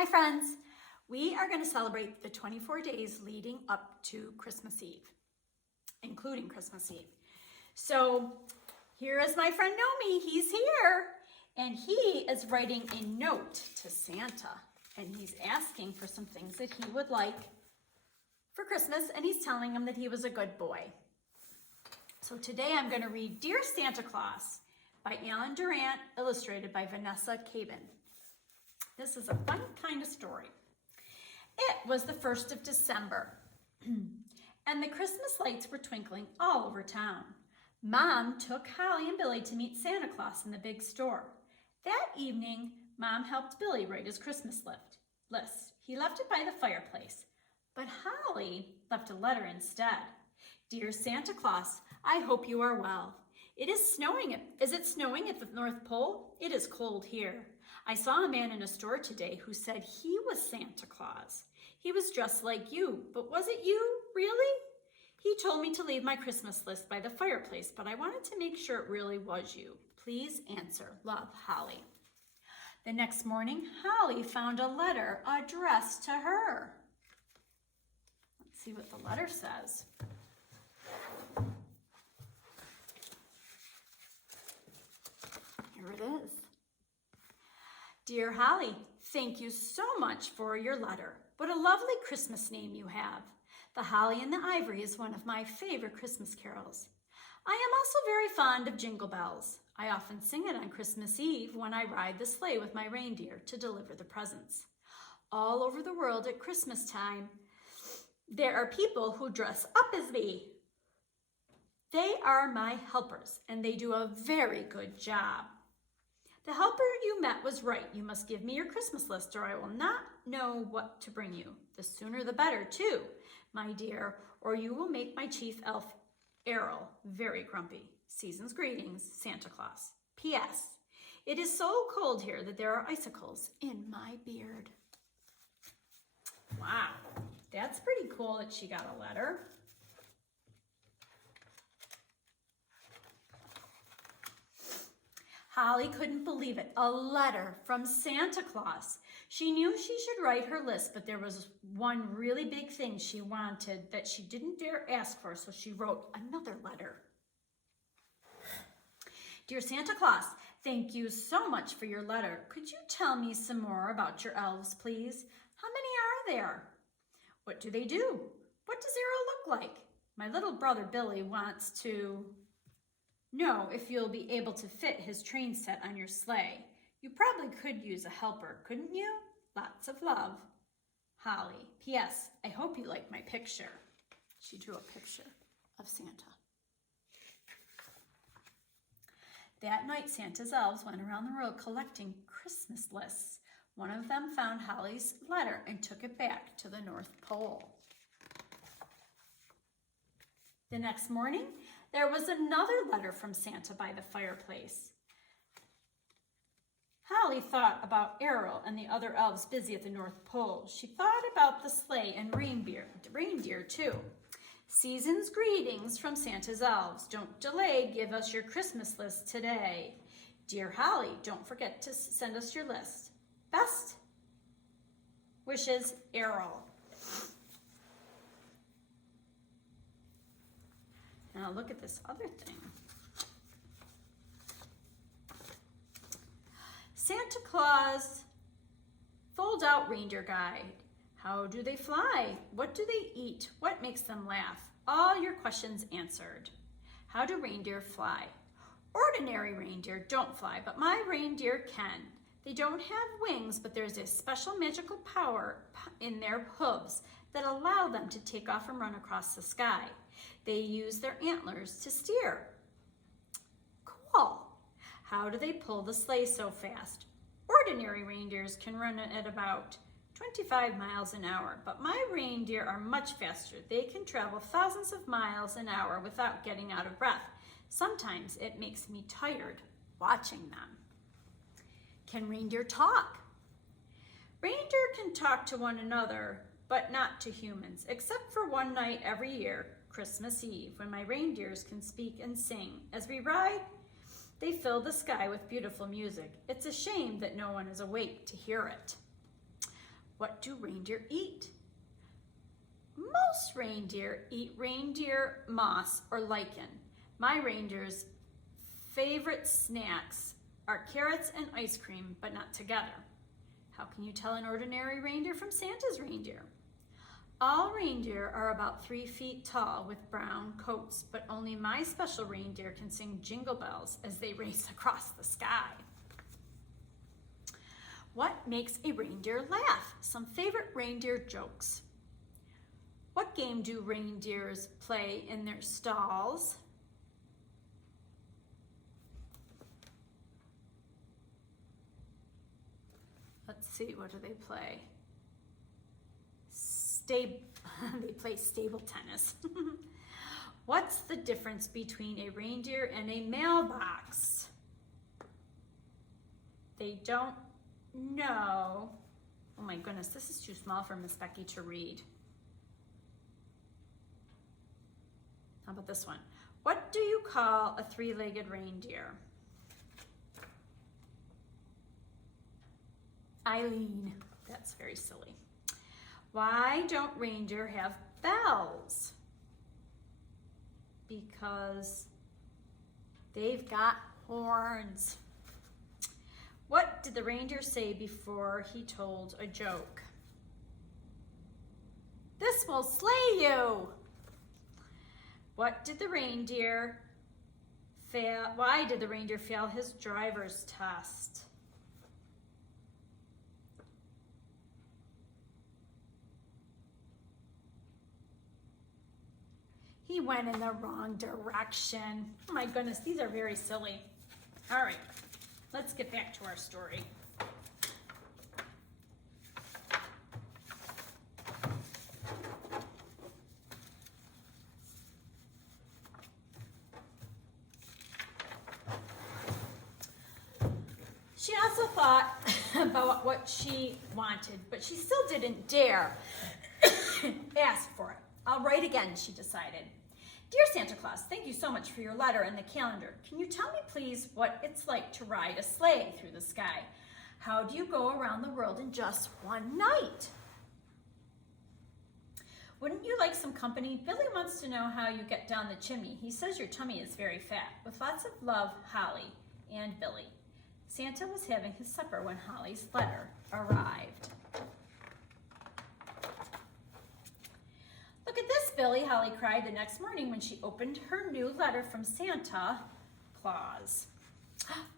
Hi friends, we are going to celebrate the 24 days leading up to Christmas Eve, including Christmas Eve. So here is my friend Nomi, he's here, and he is writing a note to Santa, and he's asking for some things that he would like for Christmas, and he's telling him that he was a good boy. So today I'm going to read Dear Santa Claus by Alan Durant, illustrated by Vanessa Cabin. This is a fun kind of story. It was the 1st of December, and the Christmas lights were twinkling all over town. Mom took Holly and Billy to meet Santa Claus in the big store. That evening, Mom helped Billy write his Christmas list. He left it by the fireplace, but Holly left a letter instead. Dear Santa Claus, I hope you are well. Is it snowing at the North Pole? It is cold here. I saw a man in a store today who said he was Santa Claus. He was dressed like you, but was it you, really? He told me to leave my Christmas list by the fireplace, but I wanted to make sure it really was you. Please answer. Love, Holly. The next morning, Holly found a letter addressed to her. Let's see what the letter says. Here it is. Dear Holly, thank you so much for your letter. What a lovely Christmas name you have. The Holly and the Ivory is one of my favorite Christmas carols. I am also very fond of Jingle Bells. I often sing it on Christmas Eve when I ride the sleigh with my reindeer to deliver the presents. All over the world at Christmas time, there are people who dress up as me. They are my helpers, and they do a very good job. The helper you met was right. You must give me your Christmas list or I will not know what to bring you. The sooner the better, too, my dear, or you will make my chief elf, Errol, very grumpy. Season's greetings, Santa Claus. P.S. It is so cold here that there are icicles in my beard. Wow, that's pretty cool that she got a letter. Holly couldn't believe it. A letter from Santa Claus. She knew she should write her list, but there was one really big thing she wanted that she didn't dare ask for, so she wrote another letter. Dear Santa Claus, thank you so much for your letter. Could you tell me some more about your elves, please? How many are there? What do they do? What does Errol look like? My little brother Billy wants to know if you'll be able to fit his train set on your sleigh. You probably could use a helper, couldn't you? Lots of love, Holly. P.S. I hope you like my picture. She drew a picture of Santa. That night, Santa's elves went around the world collecting Christmas lists. One of them found Holly's letter and took it back to the North Pole. The next morning, there was another letter from Santa by the fireplace. Holly thought about Errol and the other elves busy at the North Pole. She thought about the sleigh and reindeer too. Season's greetings from Santa's elves. Don't delay, give us your Christmas list today. Dear Holly, don't forget to send us your list. Best wishes, Errol. Now look at this other thing. Santa Claus fold-out reindeer guide. How do they fly? What do they eat? What makes them laugh? All your questions answered. How do reindeer fly? Ordinary reindeer don't fly, but my reindeer can. They don't have wings, but there's a special magical power in their hooves that allow them to take off and run across the sky. They use their antlers to steer. Cool. How do they pull the sleigh so fast? Ordinary reindeers can run at about 25 miles an hour, but my reindeer are much faster. They can travel thousands of miles an hour without getting out of breath. Sometimes it makes me tired watching them. Can reindeer talk? Reindeer can talk to one another, but not to humans, except for one night every year, Christmas Eve, when my reindeers can speak and sing. As we ride, they fill the sky with beautiful music. It's a shame that no one is awake to hear it. What do reindeer eat? Most reindeer eat reindeer moss or lichen. My reindeer's favorite snacks are carrots and ice cream, but not together. How can you tell an ordinary reindeer from Santa's reindeer? All reindeer are about 3 feet tall with brown coats, but only my special reindeer can sing jingle bells as they race across the sky. What makes a reindeer laugh? Some favorite reindeer jokes. What game do reindeers play in their stalls? Let's see, what do they play? They play stable tennis. What's the difference between a reindeer and a mailbox? They don't know. Oh my goodness, this is too small for Miss Becky to read. How about this one? What do you call a 3-legged reindeer? Eileen. That's very silly. Why don't reindeer have bells? Because they've got horns. What did the reindeer say before he told a joke? This will slay you. What did the reindeer fail? Why did the reindeer fail his driver's test? He went in the wrong direction. Oh my goodness, these are very silly. All right, let's get back to our story. She also thought about what she wanted, but she still didn't dare ask for it. I'll write again, she decided. Dear Santa Claus, thank you so much for your letter and the calendar. Can you tell me please what it's like to ride a sleigh through the sky? How do you go around the world in just one night? Wouldn't you like some company? Billy wants to know how you get down the chimney. He says your tummy is very fat. With lots of love, Holly and Billy. Santa was having his supper when Holly's letter arrived. Look at this, Billy, Holly cried the next morning when she opened her new letter from Santa Claus.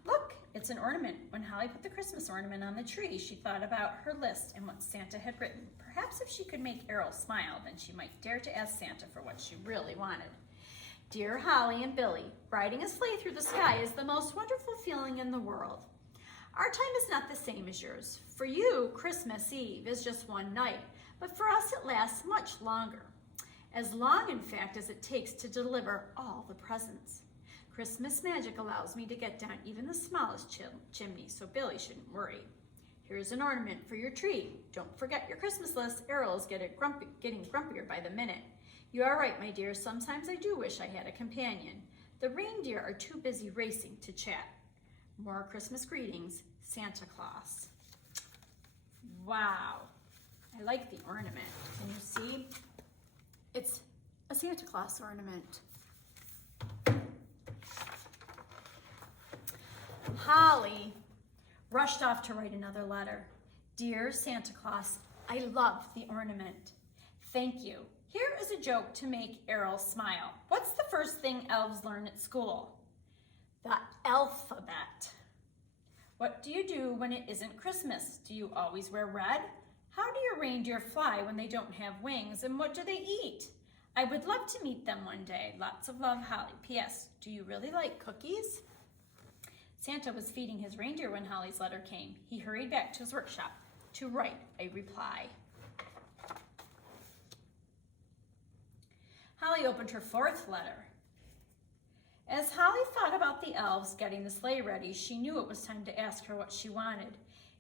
Look, it's an ornament. When Holly put the Christmas ornament on the tree, she thought about her list and what Santa had written. Perhaps if she could make Errol smile, then she might dare to ask Santa for what she really wanted. Dear Holly and Billy, riding a sleigh through the sky is the most wonderful feeling in the world. Our time is not the same as yours. For you, Christmas Eve is just one night, but for us it lasts much longer. As long, in fact, as it takes to deliver all the presents. Christmas magic allows me to get down even the smallest chimney, so Billy shouldn't worry. Here's an ornament for your tree. Don't forget your Christmas list. Errol is getting grumpier by the minute. You are right, my dear. Sometimes I do wish I had a companion. The reindeer are too busy racing to chat. More Christmas greetings, Santa Claus. Wow, I like the ornament. Can you see? It's a Santa Claus ornament. Holly rushed off to write another letter. Dear Santa Claus, I love the ornament. Thank you. Here is a joke to make Errol smile. What's the first thing elves learn at school? The alphabet. What do you do when it isn't Christmas? Do you always wear red? How do your reindeer fly when they don't have wings, and what do they eat? I would love to meet them one day. Lots of love, Holly. P.S. Do you really like cookies? Santa was feeding his reindeer when Holly's letter came. He hurried back to his workshop to write a reply. Holly opened her fourth letter. As Holly thought about the elves getting the sleigh ready, she knew it was time to ask her what she wanted.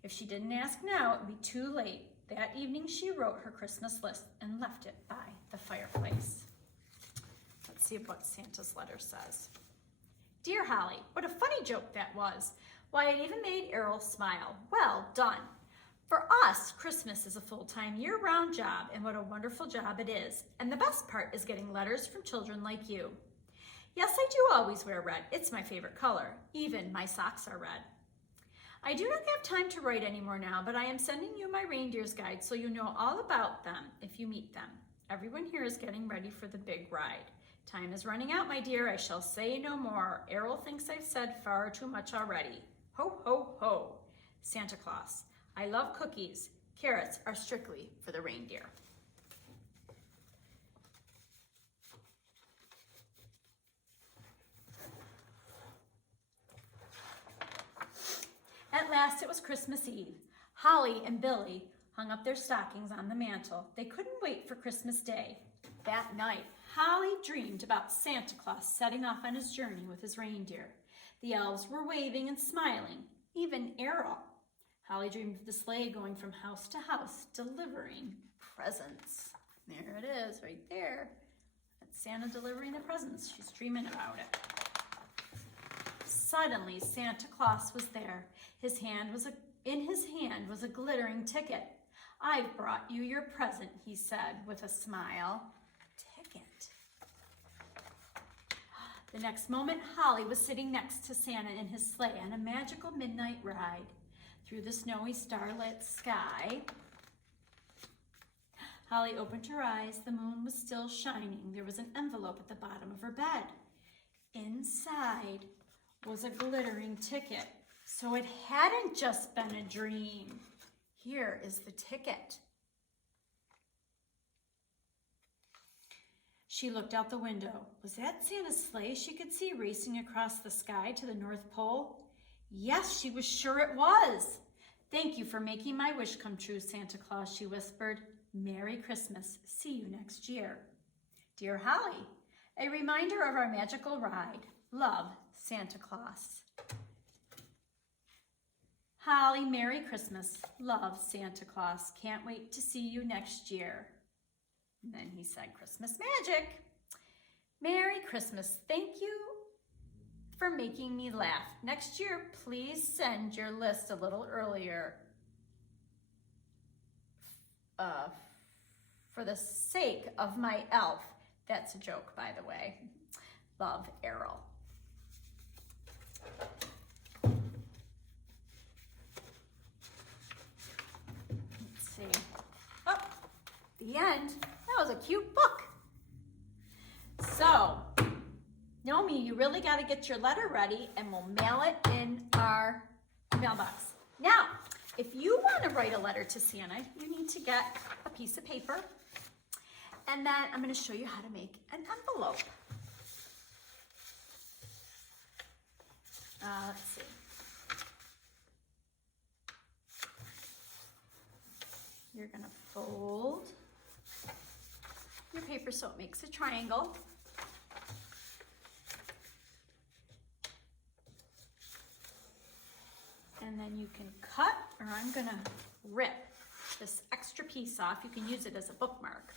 If she didn't ask now, it would be too late. That evening, she wrote her Christmas list and left it by the fireplace. Let's see what Santa's letter says. Dear Holly, what a funny joke that was. Why, it even made Errol smile. Well done. For us, Christmas is a full-time year-round job, and what a wonderful job it is. And the best part is getting letters from children like you. Yes, I do always wear red. It's my favorite color. Even my socks are red. I do not have time to write anymore now, but I am sending you my reindeer's guide so you know all about them if you meet them. Everyone here is getting ready for the big ride. Time is running out, my dear. I shall say no more. Errol thinks I've said far too much already. Ho, ho, ho. Santa Claus. I love cookies. Carrots are strictly for the reindeer. At last it was Christmas Eve. Holly and Billy hung up their stockings on the mantle. They couldn't wait for Christmas Day. That night, Holly dreamed about Santa Claus setting off on his journey with his reindeer. The elves were waving and smiling, even Errol. Holly dreamed of the sleigh going from house to house, delivering presents. There it is, right there. That's Santa delivering the presents. She's dreaming about it. Suddenly, Santa Claus was there. In his hand was a glittering ticket. I've brought you your present, he said with a smile. Ticket. The next moment, Holly was sitting next to Santa in his sleigh on a magical midnight ride through the snowy starlit sky. Holly opened her eyes. The moon was still shining. There was an envelope at the bottom of her bed. Inside was a glittering ticket. So it hadn't just been a dream. Here is the ticket. She looked out the window. Was that Santa's sleigh she could see racing across the sky to the North Pole? Yes, she was sure it was. Thank you for making my wish come true, Santa Claus, she whispered. Merry Christmas. See you next year. Dear Holly, a reminder of our magical ride. Love, Santa Claus. Holly, Merry Christmas. Love, Santa Claus. Can't wait to see you next year. And then he said, Christmas magic. Merry Christmas. Thank you for making me laugh. Next year, please send your list a little earlier. For the sake of my elf. That's a joke, by the way. Love, Errol. Let's see. Oh, the end. That was a cute book. So, Naomi, you really got to get your letter ready and we'll mail it in our mailbox. Now, if you want to write a letter to Santa, you need to get a piece of paper. And then I'm going to show you how to make an envelope. Let's see. You're going to fold your paper so it makes a triangle. And then you can cut, or I'm going to rip this extra piece off. You can use it as a bookmark.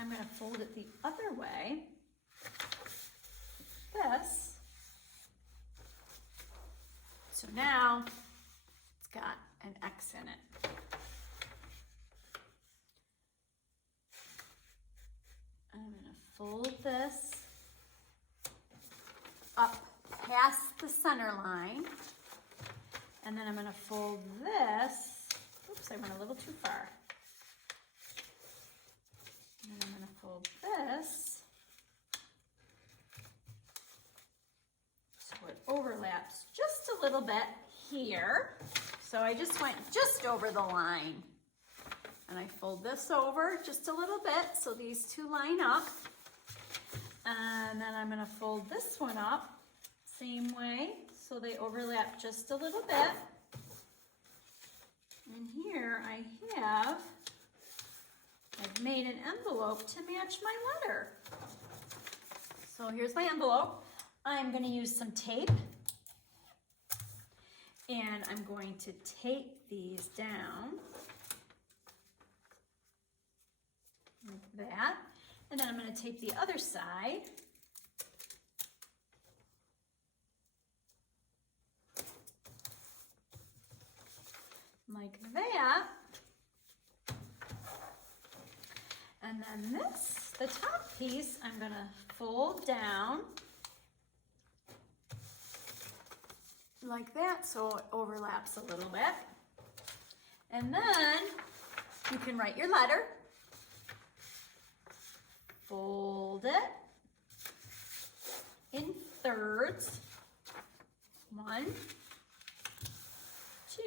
I'm going to fold it the other way. This. So now it's got an X in it. I'm going to fold this up past the center line. And then I'm going to fold this. Oops, I went a little too far. And I'm going to fold this so it overlaps just a little bit here. So I just went just over the line. And I fold this over just a little bit so these two line up. And then I'm going to fold this one up same way so they overlap just a little bit. And here I've made an envelope to match my letter. So here's my envelope. I'm going to use some tape. And I'm going to tape these down. that. And then I'm going to tape the other side. Like that. And then this, the top piece, I'm going to fold down like that so it overlaps a little bit. And then you can write your letter, fold it in thirds, 1,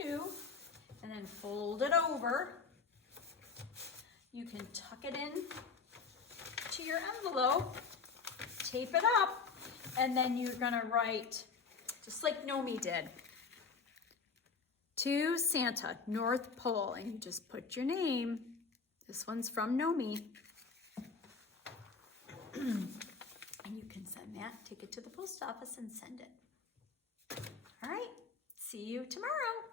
2, and then fold it over. You can tuck it in to your envelope, tape it up, and then you're gonna write, just like Nomi did, to Santa, North Pole, and you just put your name. This one's from Nomi. And you can send that, take it to the post office and send it. All right, see you tomorrow.